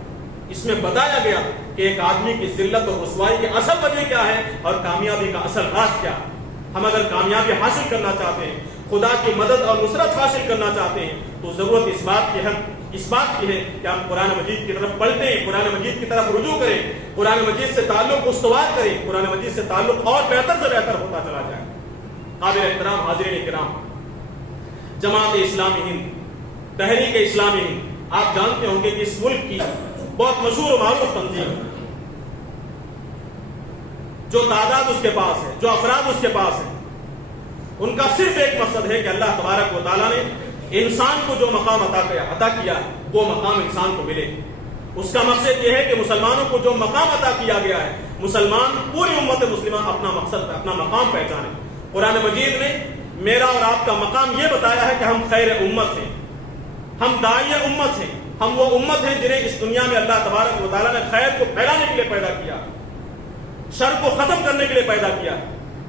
اس میں بتایا گیا کہ ایک آدمی کی ذلت اور رسوائی کی اصل وجہ کیا ہے اور کامیابی کا اصل راز کیا ہے۔ ہم اگر کامیابی حاصل کرنا چاہتے ہیں، خدا کی مدد اور نصرت حاصل کرنا چاہتے ہیں، تو ضرورت اس بات کی ہے کہ ہم قرآن مجید کی طرف پلٹیں، قرآن مجید کی طرف رجوع کریں، قرآن مجید سے تعلق استوار کریں، قرآن مجید سے تعلق اور بہتر سے بہتر ہوتا چلا جائے۔ قابل احترام حاضرین کرام، جماعت اسلامی ہند، تحریک اسلامی ہند، آپ جانتے ہوں گے کہ اس ملک کی بہت مشہور و معروف تنظیم ہے۔ جو تعداد اس کے پاس ہے، جو افراد اس کے پاس ہیں، ان کا صرف ایک مقصد ہے کہ اللہ تبارک و تعالیٰ نے انسان کو جو مقام عطا کیا وہ مقام انسان کو ملے۔ اس کا مقصد یہ ہے کہ مسلمانوں کو جو مقام عطا کیا گیا ہے، مسلمان پوری امت مسلمہ اپنا مقصد، اپنا مقام پہچانے۔ قرآن مجید نے میرا اور آپ کا مقام یہ بتایا ہے کہ ہم خیر امت ہیں، ہم داعیہ امت ہیں، ہم وہ امت ہیں جنہیں اس دنیا میں اللہ تبارک و تعالیٰ نے خیر کو پھیلانے کے لیے پیدا کیا، شر کو ختم کرنے کے لیے پیدا کیا۔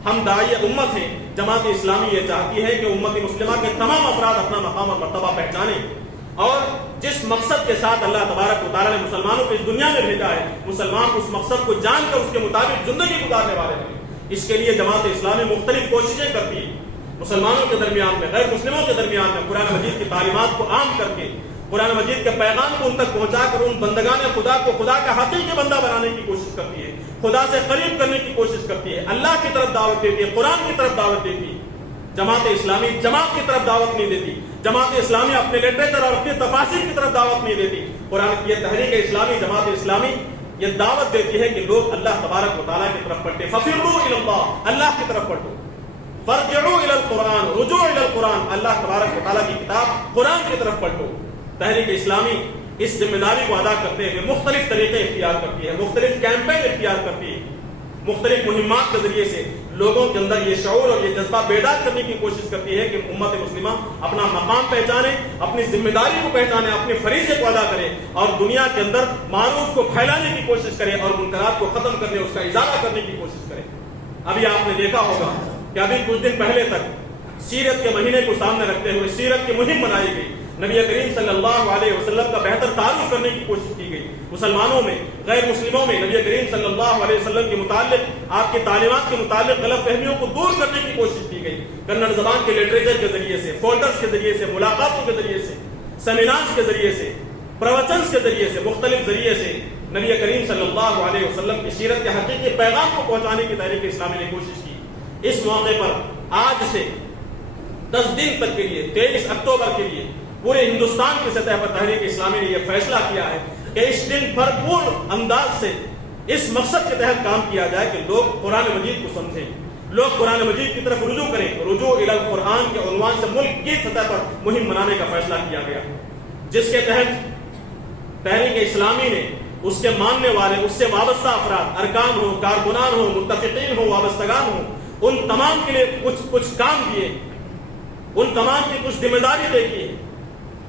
ہم داعیہ امت ہیں۔ جماعت اسلامی یہ چاہتی ہے کہ امت مسلمہ کے تمام افراد اپنا مقام اور مرتبہ پہچانیں، اور جس مقصد کے ساتھ اللہ تبارک و تعالیٰ نے مسلمانوں کو اس دنیا میں بھیجا ہے، مسلمان اس مقصد کو جان کر اس کے مطابق زندگی گزارنے والے ہیں۔ اس کے لیے جماعت اسلامی مختلف کوششیں کرتی ہے، مسلمانوں کے درمیان میں، غیر مسلموں کے درمیان میں قرآن مجید کی تعلیمات کو عام کر کے، قرآن مجید کے پیغام کو ان تک پہنچا کر ان بندگان خدا کو خدا کا حقیقی بندہ بنانے کی کوشش کرتی ہے، خدا سے قریب کرنے کی کوشش کرتی ہے، اللہ کی طرف دعوت دیتی ہے، قرآن کی طرف دعوت دیتی ہے۔ جماعت اسلامی جماعت کی طرف دعوت نہیں دیتی، جماعت اسلامی اپنے لٹریچر اور اپنے تفاسیر کی طرف دعوت نہیں دیتی۔ قرآن کی یہ تحریک اسلامی، جماعت اسلامی یہ دعوت دیتی ہے کہ لوگ اللہ تبارک و تعالیٰ کی طرف پلٹے، ففروا الی اللہ، اللہ کی طرف پلٹو، فرجعوا الی القرآن، رجوع الی القرآن، اللہ تبارک و تعالیٰ کی کتاب قرآن کی طرف پلٹو۔ تحریک اسلامی اس ذمہ داری کو ادا کرتے ہوئے مختلف طریقے اختیار کرتی ہے، مختلف کیمپین اختیار کرتی ہے، مختلف مہمات کے ذریعے سے لوگوں کے اندر یہ شعور اور یہ جذبہ بیدار کرنے کی کوشش کرتی ہے کہ امت مسلمہ اپنا مقام پہچانے، اپنی ذمہ داری کو پہچانے، اپنے فریضے کو ادا کرے اور دنیا کے اندر معروف کو پھیلانے کی کوشش کرے اور منکرات کو ختم کرنے، اس کا ازالہ کرنے کی کوشش کرے۔ ابھی آپ نے دیکھا ہوگا کہ ابھی کچھ دن پہلے تک سیرت کے مہینے کو سامنے رکھتے ہوئے سیرت کی مہم بنائی گئی، نبی کریم صلی اللہ علیہ وسلم کا بہتر تعارف کرنے کی کوشش کی گئی، مسلمانوں میں، غیر مسلموں میں نبی کریم صلی اللہ علیہ وسلم کے متعلق، آپ کی تعلیمات کے متعلق غلط فہمیوں کو دور کرنے کی کوشش کی گئی، کنڑ زبان کے لٹریچر کے ذریعے سے، فولڈرز کے ذریعے سے، ملاقاتوں کے ذریعے سے، سیمینارز کے ذریعے سے، پروچنز کے ذریعے سے، مختلف ذریعے سے نبی کریم صلی اللہ علیہ وسلم کی سیرت کے حقیقی پیغام کو پہنچانے کی تحریک اسلامی نے کوشش کی۔ اس موقع پر آج سے 10 دن تک کے لیے 23 اکتوبر کے لیے پورے ہندوستان کی سطح پر تحریک اسلامی نے یہ فیصلہ کیا ہے کہ اس دن بھرپور انداز سے اس مقصد کے تحت کام کیا جائے کہ لوگ قرآن مجید کو سمجھیں، لوگ قرآن مجید کی طرف رجوع کریں۔ رجوع الی القرآن کے عنوان سے ملک کی سطح پر مہم بنانے کا فیصلہ کیا گیا، جس کے تحت تحریک اسلامی نے اس کے ماننے والے، اس سے وابستہ افراد، ارکان ہو، کارکنان ہو، متفقین ہو، وابستگان ہو، ان تمام کے لیے کچھ کام کیے، ان تمام کی کچھ ذمہ داری طے کی ہے،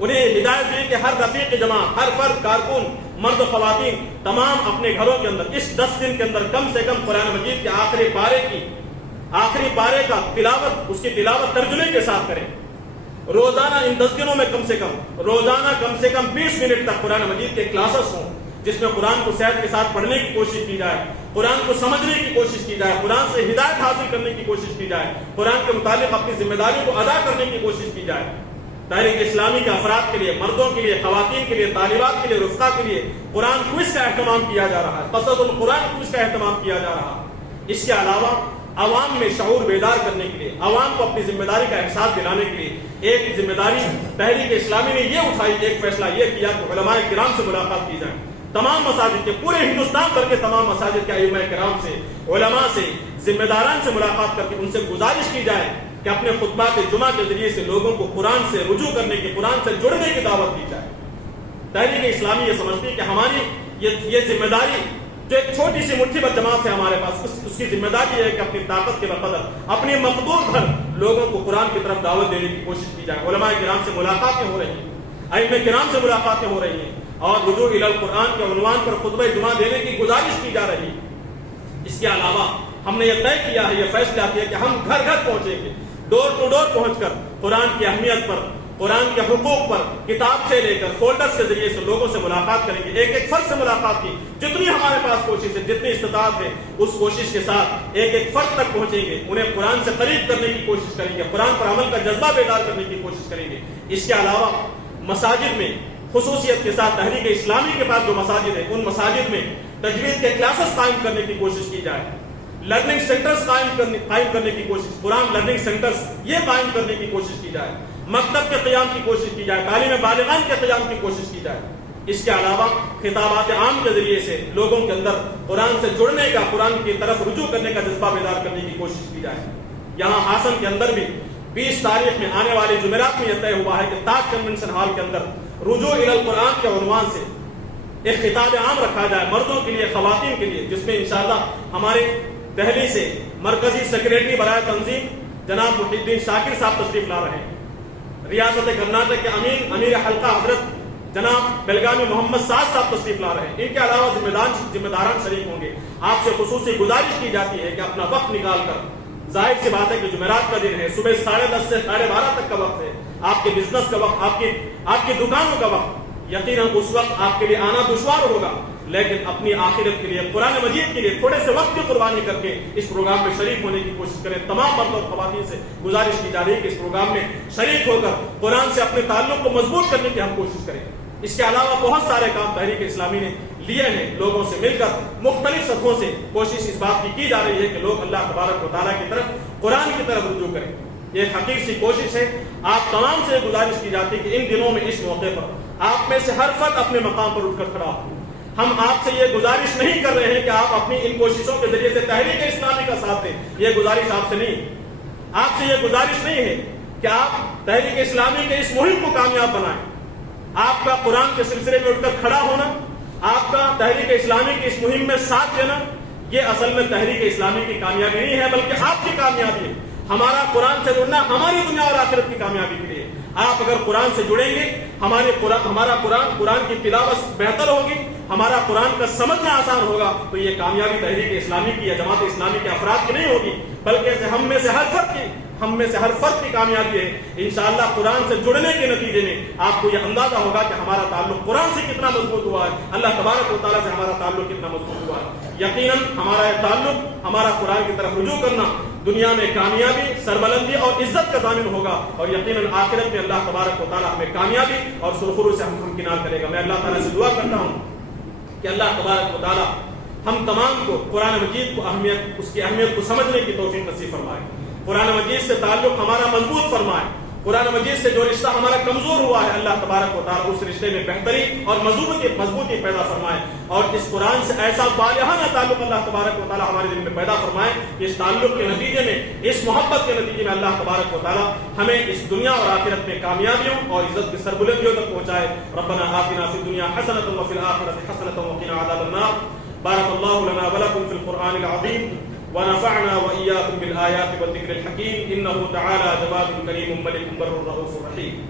انہیں ہدایت دی کہ ہر رفیق جماعت، ہر فرد، کارکن، مرد و خواتین تمام اپنے گھروں کے اندر اس 10 دن کے اندر کم سے کم قرآن مجید کے آخری پارے کا تلاوت، اس کی تلاوت ترجمے کے ساتھ کریں۔ روزانہ ان 10 دنوں میں کم سے کم 20 منٹ تک قرآن مجید کے کلاسز ہوں، جس میں قرآن کو صحت کے ساتھ پڑھنے کی کوشش کی جائے، قرآن کو سمجھنے کی کوشش کی جائے، قرآن سے ہدایت حاصل کرنے کی کوشش کی جائے، قرآن کے متعلق اپنی ذمہ داری کو ادا کرنے کی کوشش کی جائے۔ تحریک اسلامی کے افراد کے لیے، مردوں کے لیے، خواتین کے لیے، طالبات کے لیے، رفقا کے لیے قرآن کوئز کا اہتمام کیا جا رہا ہے، قصص القرآن کوئز کا اہتمام کیا جا رہا ہے۔ اس کے علاوہ عوام میں شعور بیدار کرنے کے لیے، عوام کو اپنی ذمہ داری کا احساس دلانے کے لیے ایک ذمہ داری تحریک اسلامی نے یہ اٹھائی، ایک فیصلہ یہ کیا کہ علماء کرام سے ملاقات کی جائے۔ تمام مساجد کے، پورے ہندوستان بھر کے تمام مساجد کے ائمہ کرام سے، علماء سے، ذمہ داران سے ملاقات کر کے ان سے گزارش کی جائے کہ اپنے خطبات جمعہ کے ذریعے سے لوگوں کو قرآن سے رجوع کرنے کی، قرآن سے جڑنے کی دعوت دی جائے۔ تحریک اسلامی یہ سمجھتی ہے کہ ہماری یہ ذمہ داری جو ایک چھوٹی سی مٹھی بھر جماعت ہے ہمارے پاس، اس کی ذمہ داری یہ ہے کہ اپنی طاقت کے بقدر، اپنی مقدور بھر لوگوں کو قرآن کی طرف دعوت دینے کی کوشش کی جائے۔ علماء کرام سے ملاقاتیں ہو رہی ہیں، ائمہ کرام سے ملاقاتیں ہو رہی ہیں اور رجوع الی القرآن کے عنوان پر خطبہ جمعہ دینے کی گزارش کی جا رہی ہے۔ اس کے علاوہ ہم نے یہ طے کیا ہے، یہ فیصلہ کیا کہ ہم گھر گھر پہنچیں گے، ڈور ٹو ڈور پہنچ کر قرآن کی اہمیت پر، قرآن کے حقوق پر کتاب سے لے کر فولڈرز کے ذریعے سے لوگوں سے ملاقات کریں گے، ایک ایک فرد سے ملاقات کی، جتنی ہمارے پاس کوشش ہے، جتنی استطاعت ہے، اس کوشش کے ساتھ ایک ایک فرد تک پہنچیں گے، انہیں قرآن سے قریب کرنے کی کوشش کریں گے، قرآن پر عمل کا جذبہ بیدار کرنے کی کوشش کریں گے۔ اس کے علاوہ مساجد میں خصوصیت کے ساتھ تحریک اسلامی کے پاس جو مساجد ہیں، ان مساجد میں تجوید کے کلاسز قائم کرنے کی کوشش کی جائے، لرننگ سینٹرز قائم کرنے کی کوشش، قرآن لرننگ سینٹرز یہ قائم کرنے کی کوشش کی جائے، مکتب کے قیام کی کوشش کی جائے، تعلیم بالغان کے قیام کی کوشش کی جائے۔ اس کے علاوہ خطابات عام کے ذریعے سے لوگوں کے اندر قرآن سے جڑنے کا، قرآن کی طرف رجوع کرنے کا جذبہ بیدار کرنے کی کوشش کی جائے۔ یہاں ہاسن کے اندر بھی 20 تاریخ میں آنے والے جمعرات میں یہ طے ہوا ہے کہ تاج کنونشن ہال کے اندر رجوع الی القرآن کے عنوان سے ایک خطاب عام رکھا جائے، مردوں کے لیے، خواتین کے لیے، جس میں انشاءاللہ ہمارے دہلی سے مرکزی سیکریٹری برائے تنظیم جناب محی الدین شاکر صاحب تشریف لا رہے ہیں، ریاست کرناٹک کے امیر حلقہ حضرت جناب بیلگامی محمد سعد صاحب تشریف لا رہے ہیں۔ ان کے علاوہ ذمہ داران شریک ہوں گے۔ آپ سے خصوصی گزارش کی جاتی ہے کہ اپنا وقت نکال کر، ظاہر سی بات ہے کہ جمعرات کا دن ہے، صبح 10:30 سے 12:30 تک کا وقت ہے، آپ کے بزنس کا وقت، آپ کی دکانوں کا وقت، یقیناً اس وقت آپ کے لیے آنا دشوار ہوگا، لیکن اپنی آخرت کے لیے، قرآن مجید کے لیے تھوڑے سے وقت کی قربانی کر کے اس پروگرام میں شریک ہونے کی کوشش کریں۔ تمام مرد اور خواتین سے گزارش کی جا رہی ہے کہ اس پروگرام میں شریک ہو کر قرآن سے اپنے تعلق کو مضبوط کرنے کی ہم کوشش کریں۔ اس کے علاوہ بہت سارے کام تحریک اسلامی نے لیے ہیں، لوگوں سے مل کر مختلف سطحوں سے کوشش اس بات کی جا رہی ہے کہ لوگ اللہ تبارک و تعالیٰ کی طرف، قرآن کی طرف رجوع کریں۔ یہ ایک حقیقی سی کوشش ہے۔ آپ تمام سے گزارش کی جاتی ہے کہ ان دنوں میں، اس موقع پر آپ میں سے ہر فرد اپنے مقام پر اٹھ کر کھڑا ہو۔ ہم آپ سے یہ گزارش نہیں کر رہے ہیں کہ آپ اپنی ان کوششوں کے ذریعے سے تحریک اسلامی کا ساتھ دیں، یہ گزارش آپ سے نہیں، آپ سے یہ گزارش نہیں ہے کہ آپ تحریک اسلامی کے اس مہم کو کامیاب بنائیں۔ آپ کا قرآن کے سلسلے میں اٹھ کر کھڑا ہونا، آپ کا تحریک اسلامی کی اس مہم میں ساتھ دینا، یہ اصل میں تحریک اسلامی کی کامیابی نہیں ہے، بلکہ آپ کی کامیابی ہے۔ ہمارا قرآن سے جڑنا ہماری دنیا اور آخرت کی کامیابی کے لیے۔ آپ اگر قرآن سے جڑیں گے، ہمارا قرآن کی تلاوت بہتر ہوگی، ہمارا قرآن کا سمجھنا آسان ہوگا، تو یہ کامیابی تحریک اسلامی کی یا جماعت اسلامی کے افراد کی نہیں ہوگی، بلکہ ہم میں سے ہر فرد کی کامیابی ہے۔ انشاءاللہ قرآن سے جڑنے کے نتیجے میں آپ کو یہ اندازہ ہوگا کہ ہمارا تعلق قرآن سے کتنا مضبوط ہوا ہے، اللہ تبارک و تعالیٰ سے ہمارا تعلق کتنا مضبوط ہوا ہے۔ یقیناً ہمارا یہ تعلق، ہمارا قرآن کی طرف رجوع کرنا دنیا میں کامیابی، سربلندی اور عزت کا ضامن ہوگا، اور یقیناً آخرت میں اللہ تبارک و تعالیٰ ہمیں کامیابی اور سرخرو سے ہمکنار کرے گا۔ میں اللہ تعالیٰ سے دعا کرتا ہوں کہ اللہ تبارک و تعالیٰ ہم تمام کو قرآن مجید کو اس کی اہمیت کو سمجھنے کی توفیق نصیب فرمائے، قرآن مجید سے تعلق ہمارا مضبوط فرمائے، قرآن مجید سے جو رشتہ ہمارا کمزور ہوا ہے، اللہ تبارک و تعالیٰ اس رشتے میں بہتری اور مضبوطی پیدا فرمائے، اور اس قرآن سے ایسا بالغانہ تعلق اللہ تبارک و تعالیٰ ہمارے دل میں پیدا فرمائے کہ اس تعلق کے نتیجے میں، اس محبت کے نتیجے میں اللہ تبارک و تعالیٰ ہمیں اس دنیا اور آخرت میں کامیابیوں اور عزت کی سربلندیوں تک پہنچائے۔ ربنا آتنا فی الدنیا حسنۃ وفی الآخرۃ حسنۃ وقنا عذاب النار۔ بارک اللہ لنا ولکم فی القرآن العظیم، ونفعنا وإياكم بالآيات والذكر الحكيم، إنه تعالى جواد كريم ملك بر رؤوف رحيم۔